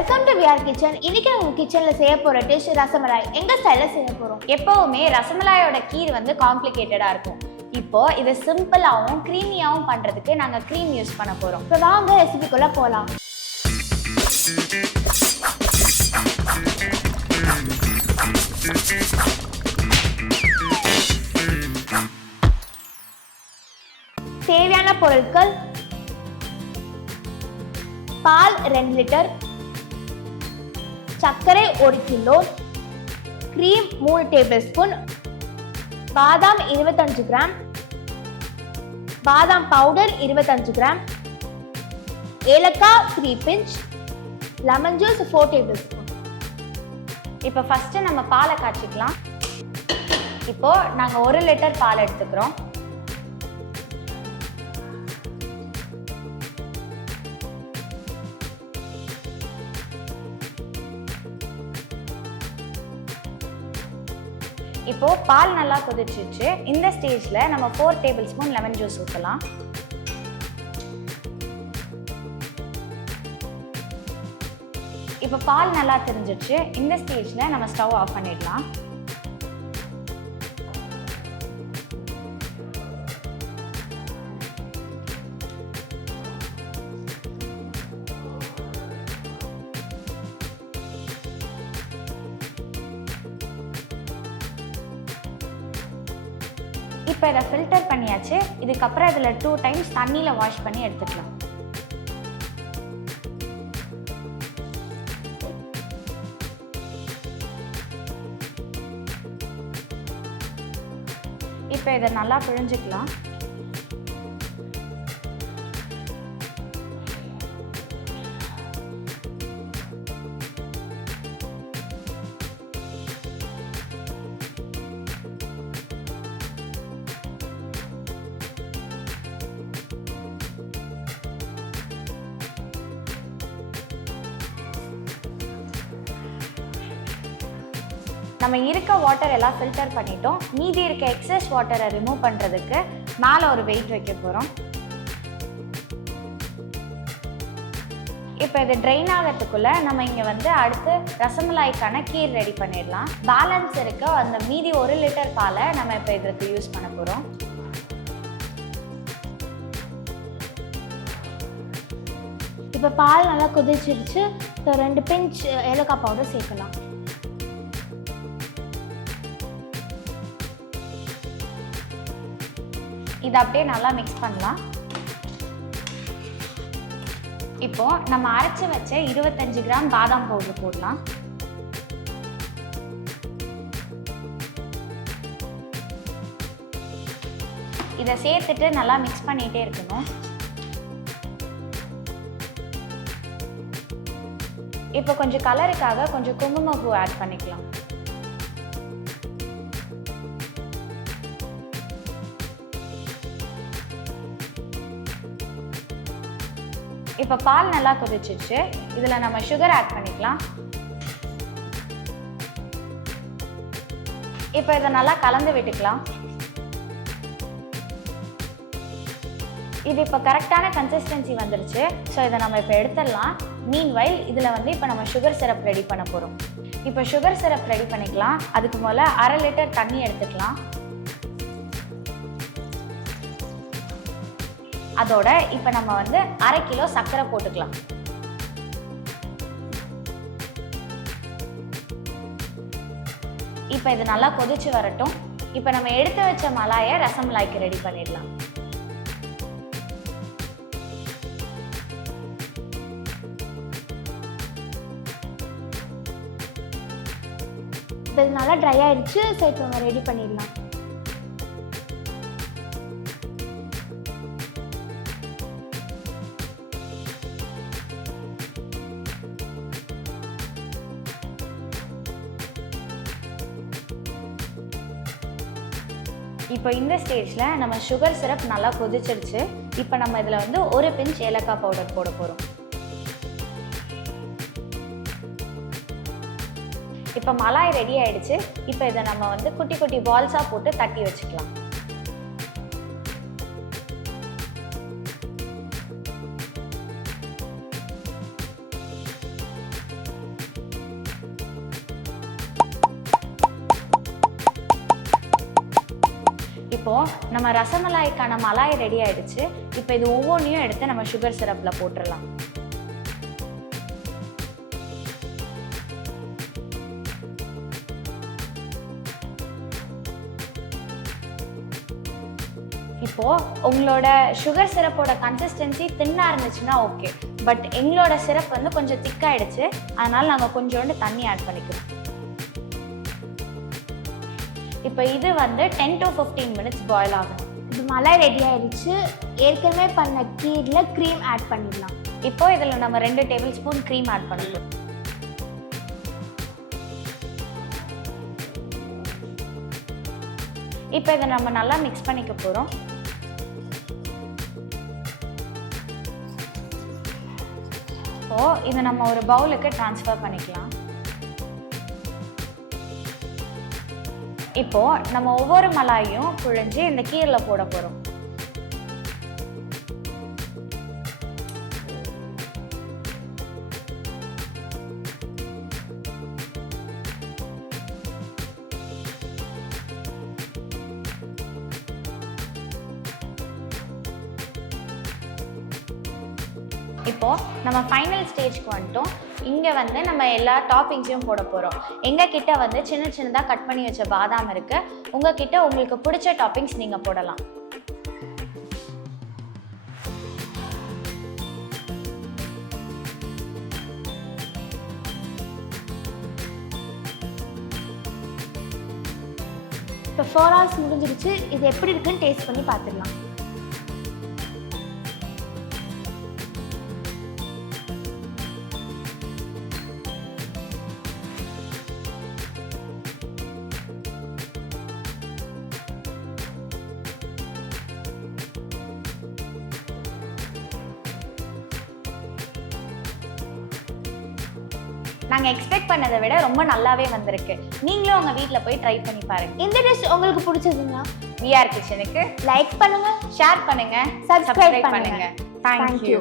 Welcome to Vrkitchen. இன்னைக்கு நம்ம கிச்சன்ல செய்ய போற டிஷ் ரசமலாய். எங்க ஸ்டைல்ல செய்ய போறோம். எப்பவுமே ரசமலாயோட கீர் வந்து காம்ப்ளிகேட்டடா இருக்கும். இப்போ இதை சிம்பிளாவும் க்ரீமியாவும் பண்றதுக்கு நாங்க க்ரீம் யூஸ் பண்ண போறோம். இப்போ வாங்க ரெசிபிக்குள்ள போலாம். தேவையான பொருட்கள்: பால் 2 லிட்டர், சர்க்கரை 1 கிலோ, கிரீம் 3 டேபிள் ஸ்பூன், பாதாம் 25 கிராம், பாதாம் பவுடர் 25 கிராம், ஏலக்காய் 3 pinch, lemon juice 4 tablespoon. இப்போ ஃபர்ஸ்ட் நம்ம பாலை காய்ச்சிக்கலாம். இப்போ நாங்க 1 லிட்டர் பால் எடுத்துக்கிறோம். இப்போ பால் நல்லா கொதிச்சிச்சு. இந்த ஸ்டேஜ்ல நம்ம 4 டேபிள் ஸ்பூன் லெமன் ஜூஸ் ஊற்றலாம். இப்போ பால் நல்லா திரிஞ்சிச்சு. இந்த ஸ்டேஜ்ல நம்ம ஸ்டவ் ஆஃப் பண்ணிடலாம். இப்போ இதை ஃபில்டர் பண்ணியாச்சு. இதுக்கப்புறம் இதில் 2 டைம்ஸ் தண்ணியில் வாஷ் பண்ணி எடுத்துக்கலாம். இப்போ இதை நல்லா பிழிஞ்சுக்கலாம். நம்ம இருக்க வாட்டர் எல்லாம் ஃபில்டர் பண்ணிட்டோம். மீதி இருக்க எக்ஸஸ் வாட்டரை ரிமூவ் பண்ணுறதுக்கு மேலே ஒரு வெயிட் வைக்க போகிறோம். இப்போ இது ட்ரெயின் ஆகிறதுக்குள்ளே நம்ம இங்கே வந்து அடுத்து ரசமலாய்க்கான கீர் ரெடி பண்ணிடலாம். பேலன்ஸ் இருக்க அந்த மீதி 1 லிட்டர் பாலை நம்ம இப்போ இதுக்கு யூஸ் பண்ண போகிறோம். இப்போ பால் நல்லா கொதிச்சிருச்சு. 2 பிஞ்ச் ஏலக்காய் பவுடர் சேர்க்கலாம். இதை அப்படியே நல்லா மிக்ஸ் பண்ணலாம். இப்போ நம்ம அரைச்சி வச்ச 25 கிராம் பாதாம் பவுடர் போடலாம். இதை சேர்த்துட்டு நல்லா மிக்ஸ் பண்ணிட்டே இருக்கணும். இப்போ கொஞ்சம் கலருக்காக கொஞ்சம் குங்குமப்பூ ஆட் பண்ணிக்கலாம். இப்போ பால் நல்லா கொதிச்சிருச்சு. இதில் நம்ம சுகர் ஆட் பண்ணிக்கலாம். இப்போ இதை நல்லா கலந்து விட்டுக்கலாம். இது இப்போ கரெக்டான கன்சிஸ்டன்சி வந்துருச்சு. ஸோ இதை நம்ம இப்போ எடுத்துடலாம். மீன்வைல் இதில் வந்து இப்போ நம்ம சுகர் சிரப் ரெடி பண்ண போகிறோம். இப்போ சுகர் சிரப் ரெடி பண்ணிக்கலாம். அதுக்கு முதல்ல 1/2 லிட்டர் தண்ணி எடுத்துக்கலாம். அதோட இப்போ நம்ம வந்து 1/2 கிலோ சர்க்கரை போட்டுக்கலாம். இப்போ இது நல்லா கொதிச்சு வரட்டும். இப்போ நம்ம எடுத்து வச்ச மலாயை ரசமலாய்க்கு ரெடி பண்ணிடலாம். இப்போ இது நல்லா ட்ரை ஆயிடுச்சு. ஸோ இப்போ நம்ம ரெடி பண்ணிடலாம். இப்போ இந்த ஸ்டேஜில் நம்ம சுகர் சிரப் நல்லா கொதிச்சிருச்சு. இப்போ நம்ம இதில் வந்து 1 பிஞ்ச் ஏலக்காய் பவுடர் போட போகிறோம். இப்போ மலாய் ரெடி ஆயிடுச்சு. இப்போ இதை நம்ம வந்து குட்டி குட்டி பால்ஸாக போட்டு தட்டி வச்சுக்கலாம். இப்போது நம்ம ரசமலாய்க்கான மலாய் ரெடி ஆகிடுச்சு. இப்போ இது ஒவ்வொன்றையும் எடுத்து நம்ம சுகர் சிரப்பில் போட்டுடலாம். இப்போது உங்களோட சுகர் சிரப்போட கன்சிஸ்டன்சி தின்னாக இருந்துச்சுன்னா ஓகே. பட் எங்களோட சிரப் வந்து கொஞ்சம் திக்காயிடுச்சு, அதனால் நாங்கள் கொஞ்சோண்டு தண்ணி ஆட் பண்ணிக்கிறோம். இப்போ இது வந்து 10 to 15 minutes பாயில் ஆகும். இது மலாய் ரெடி ஆயிடுச்சு. ஏற்கனவே பண்ண கீரில் க்ரீம் ஆட் பண்ணிடலாம். இப்போ இதில் நம்ம 2 டேபிள் ஸ்பூன் க்ரீம் ஆட் பண்ணிக்கலாம். இப்போ இதை நம்ம நல்லா மிக்ஸ் பண்ணிக்க போகிறோம். இதை நம்ம ஒரு பவுலுக்கு ட்ரான்ஸ்ஃபர் பண்ணிக்கலாம். இப்போ நம்ம ஒவ்வொரு மலாயும் புழிஞ்சு இந்த கீரில் போட போகிறோம். இப்போ நம்ம ஃபைனல் ஸ்டேஜ்க்கு வந்துட்டோம். இங்கே வந்து நம்ம எல்லா டாப்பிங்ஸையும் போட போகிறோம். எங்கள் கிட்ட வந்து சின்ன சின்னதாக கட் பண்ணி வச்ச பாதாம் இருக்குது. உங்கள் கிட்ட உங்களுக்கு பிடிச்ச டாப்பிங்ஸ் நீங்கள் போடலாம். இப்போ 4 hours முடிஞ்சிருச்சு. இது எப்படி இருக்குன்னு டேஸ்ட் பண்ணி பார்த்துடலாம். நாங்கள் எக்ஸ்பெக்ட் பண்ணதை விட ரொம்ப நல்லாவே வந்திருக்கு. நீங்களும் உங்கள் வீட்டில் போய் ட்ரை பண்ணி பாருங்கள். இந்த டிஷ் உங்களுக்கு பிடிச்சதுன்னா விஆர்கிச்சனுக்கு லைக் பண்ணுங்கள், ஷேர் பண்ணுங்கள், சப்ஸ்கிரைப் பண்ணுங்கள். தேங்க்யூ.